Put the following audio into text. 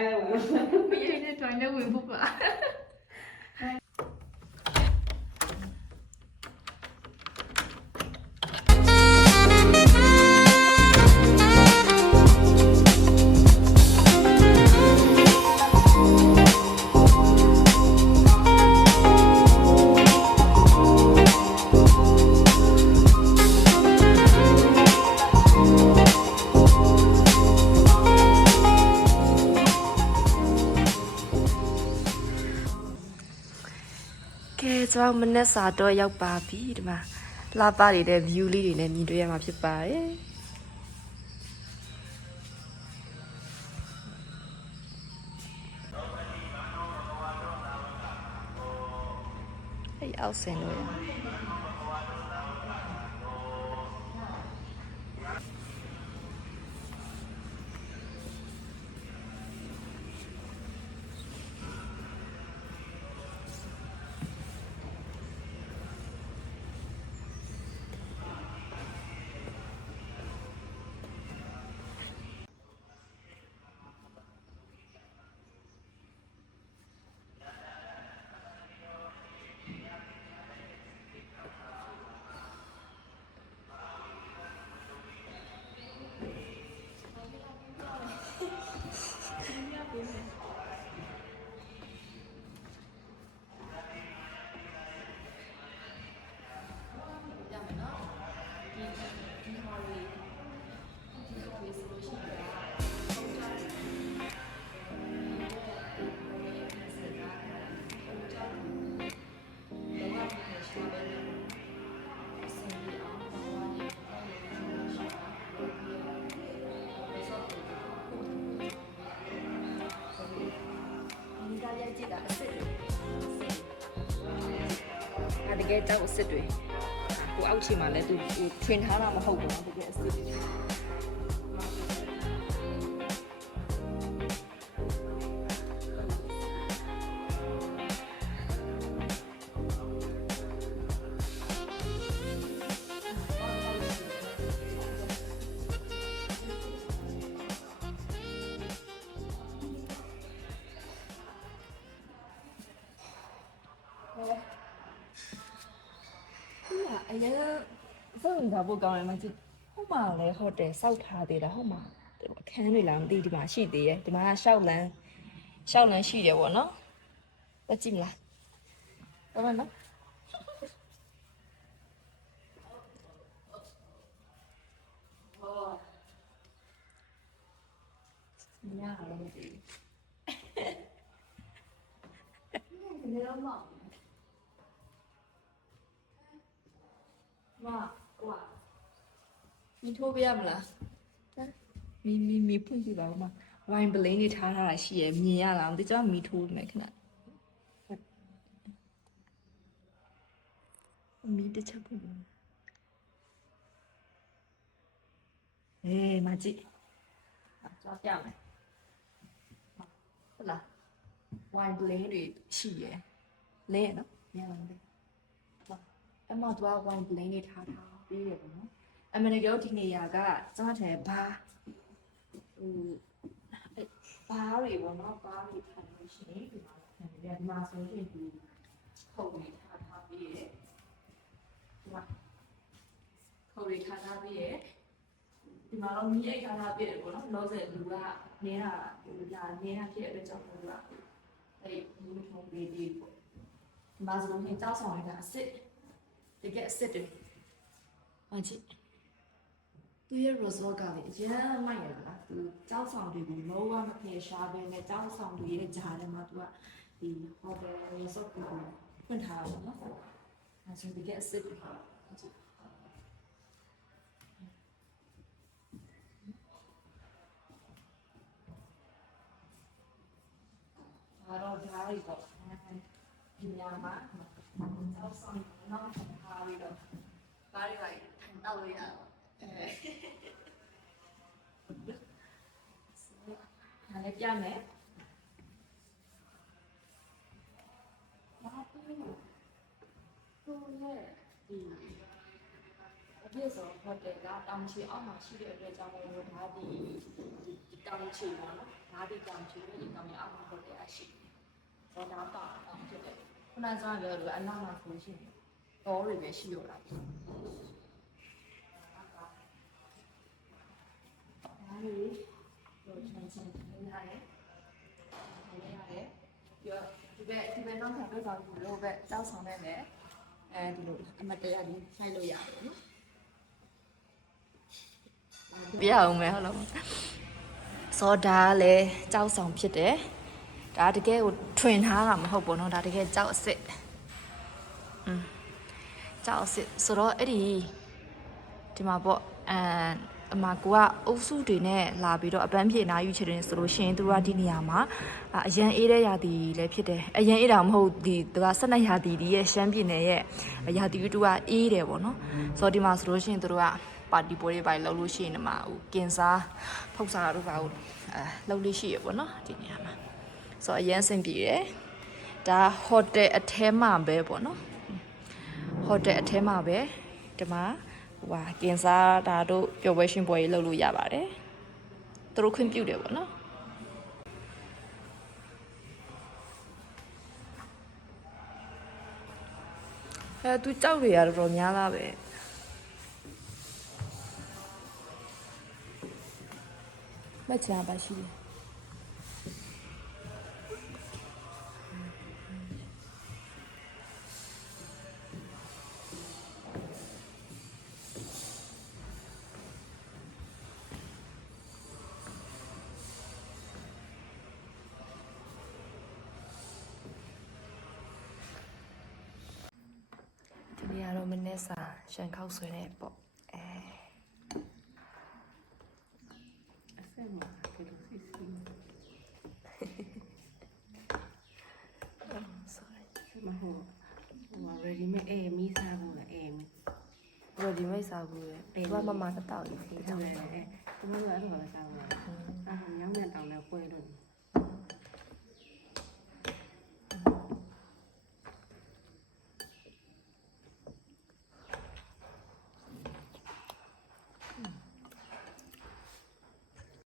တိုင်းလည်းဝင်မရိုက်တဲ့တိုင်းလည်းဝင်ဖို့ပါကဲကျွန်တော်မနေ့စာတော့ရောက်ပါပြီဒီမှာလှပနေတဲ့ view လေးတွေလည်းမြင်တွေ့ရမှာဖြစ်ပါတယ်အဲ့အောက်ဆင်လို့ရကြည့်တာအစ်စ်တွေတကယ်တောက်အစ်စ်တွေကိုအောက်ချီမှာလဲသူထွင်ထားတာမဟုတ်ဘူးတကယ်အစ်စ်တွေအရင်စုံစားဖို့ကောင်းတယ်မကြည့်ဟိုမှာလဲဟိုတယ်စောက်ထားသေးတာဟိုမှာအခန်းတွေလားမသိဒီမှာရှိသေးတယ်ဒီမှာရှောက်လန်းရှိတယ်ပေါ့နော်တက်ကြည့်မလားတော့မနော်ညရတော့မသိဘူးနေတော့မကွာမီထိုးပေးရမလားမီဖွင့်ကြည့်ပါဦးမဝိုင်ပလင်းတွေထားတာရှိရမြင်ရလားမသိကျွန်တော်မီထိုးမယ်ခဏမီတစ်ချက်ဖွင့်မကြည့်ကြောက်ပြမယ်ဟုတ်လားဝိုင်ပလင်းတွေရှိရလဲနော်မြင်လားအမတို့ကဝိုင်ပလင်းတွေထားပေးရပေါ့နော်အမေရိကန်ဒီနေရာကကျွန်တော်ထဲဘာတွေပေါ့နော်ဘာတွေထိုင်လို့ရှိရင်ဒီမှာထိုင်တယ်ဒီမှာဆိုရင်ဒီခုံတွေထားပေးရတယ်ဒီမှာခုံတွေထားပေးရဒီမှာတော့မြေအိတ်ထားပေးတယ်ပေါ့နော်လောဆယ်လူကနေတာနေတာဖြစ်တဲ့အတွက်ကြောင့်လူကအဲ့ဒီလူထုံးပေးပြီးပေါ့ဒီမှာဆိုရင်ကြောက်ဆောင်ရတာအစ်စ်တကယ်အစ်စ်တွေအကြည့်သူရဲ့ result ကလည်းအရင်မိုက်ရလားသူကြောက်ဆောင်တွေကိုလုံးဝမဖယ်ရှားဘဲနဲ့ကြောက်ဆောင်တွေရဲ့ဂျာထဲမှာသူကဒီ hotel resort ကိုဖွင့်ထားတာပေါ့နော်အဲဆိုတကယ်အစ်စ်တွေတော့ဓာတ်ရီပေါ့ဒီညမှာကြောက်ဆောင်နောက်ထားပြီးတော့ဓာတ်ရီလိုက်တောက်လို့ရတော့ဒါလည်းပြမယ်နောက်ပြီးသူရဲ့ဒီအပြည့်စုံဟိုတယ်ကတောင်ချီအောက်မှာရှိတဲ့အတွက်ကြောင့်မို့လို့ဒါဒီတောင်ချီပါနော် ဒါဒီကောင်ချီဒီကောင်ရအောင်လုပ်ရရှိတော့ဒါတော့အောင်ဖြစ်တယ်ခုနကပြောလို့အနောက်မှာဆိုရှင်တော်တွေပဲရှိရတာဒါလေးတော့ချန်ချန်နေရတယ်ဒီဘက်နောက်ခံတော့တော့ဒီလိုပဲတောက်ဆောင်နေတယ်အဲဒီလိုအမတရားလေးဆိုင်လို့ရတယ်နော်ပြအောင်မယ်ဟုတ်လားစောဒါလည်းကြောက်ဆောင်ဖြစ်တယ်ဒါတကယ်ကိုထွင်ထားတာမဟုတ်ဘူးเนาะဒါတကယ်ကြောက်အစ်စ်ကြောက်အစ်စ်ဆိုတော့အဲ့ဒီမှာပေါ့အမကူကအုပ်စုတွေနဲ့လာပြီးတော့အပန်းဖြေနာယူချင်တယ်ဆိုလို့ရှိရင်သူတို့ကဒီနေရာမှာအရန်အေးတဲ့ရာသီလည်းဖြစ်တယ်အရန်အေးတာမဟုတ်သူက12ရာသီရဲ့ရှမ်းပြည်နယ်ရဲ့ရာသီဥတုကအေးတယ်ပေါ့နော်ဆိုတော့ဒီမှာဆိုလို့ရှိရင်သူတို့ကပါတီပွဲတွေပိုင်းလုပ်လို့ရှိရင်ဒီမှာဟိုကင်စားဖောက်စားတို့ကလုပ်လို့ရှိရပေါ့နော်ဒီနေရာမှာဆိုတော့အရန်အဆင်ပြေတယ်ဒါဟိုတယ်အထဲမှာပဲပေါ့နော်ဟိုတယ်အထဲမှာပဲဒီမှာဟိုကင်စားဒါတို့ပျော်ပွဲရှင်ပွဲကြီးလုပ်လို့ရပါတယ်သူတို့ခွင့်ပြုတယ်ပေါ့နော်သူကြောက်တွေရတော်များလားပဲမချာပါရှိတယ်ဒီနေရာတော့မနေ့စာရှန်ခောက်ဆွဲနေပေါ့အဆက်မှာကလေးစစ်စစ်မဟုတ်ဟို ready made မီးစားဘူးလားမီး ready made စားဘူးလေသူကမမတတောက်ရတယ်သူကအဲ့လိုပဲစားဘူးလားညောင်းတဲ့တောင်နဲ့ပွဲလို့